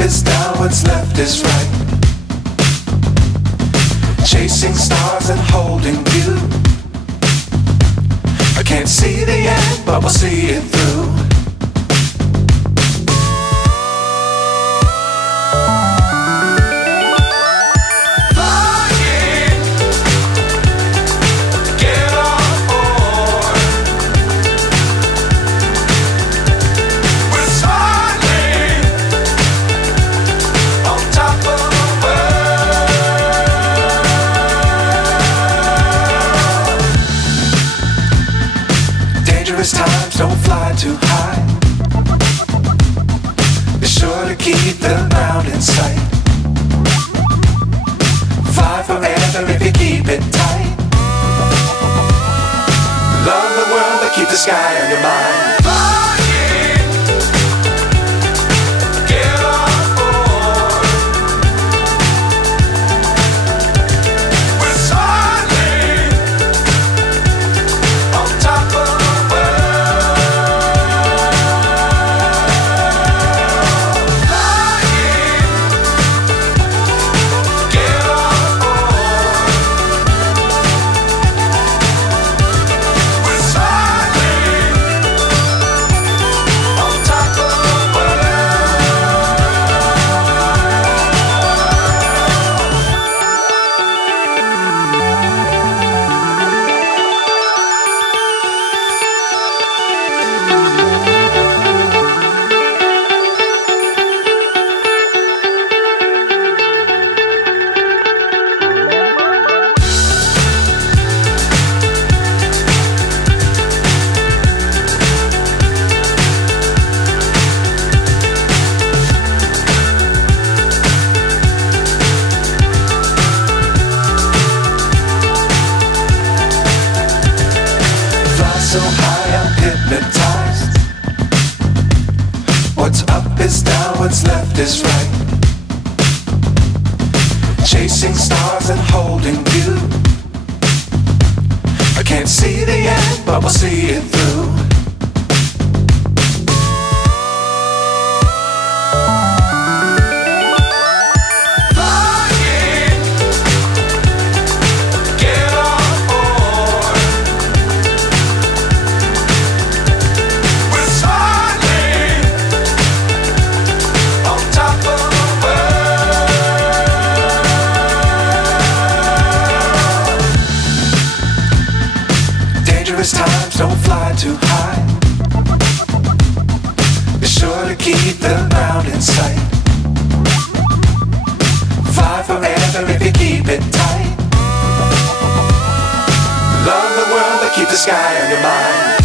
is down, what's left is right. Chasing stars and holding you. I can't see the end, but we'll see it through. Dangerous times, don't fly too high. Be sure to keep the ground in sight. Fly forever if you keep it tight. Love the world, but keep the sky on your mind. So high, I'm hypnotized. What's up is down, what's left is right. Chasing stars and holding you. I can't see the end, but we'll see it through. Dangerous times, don't fly too high. Be sure to keep the ground in sight. Fly forever if you keep it tight. Love the world, but keep the sky on your mind.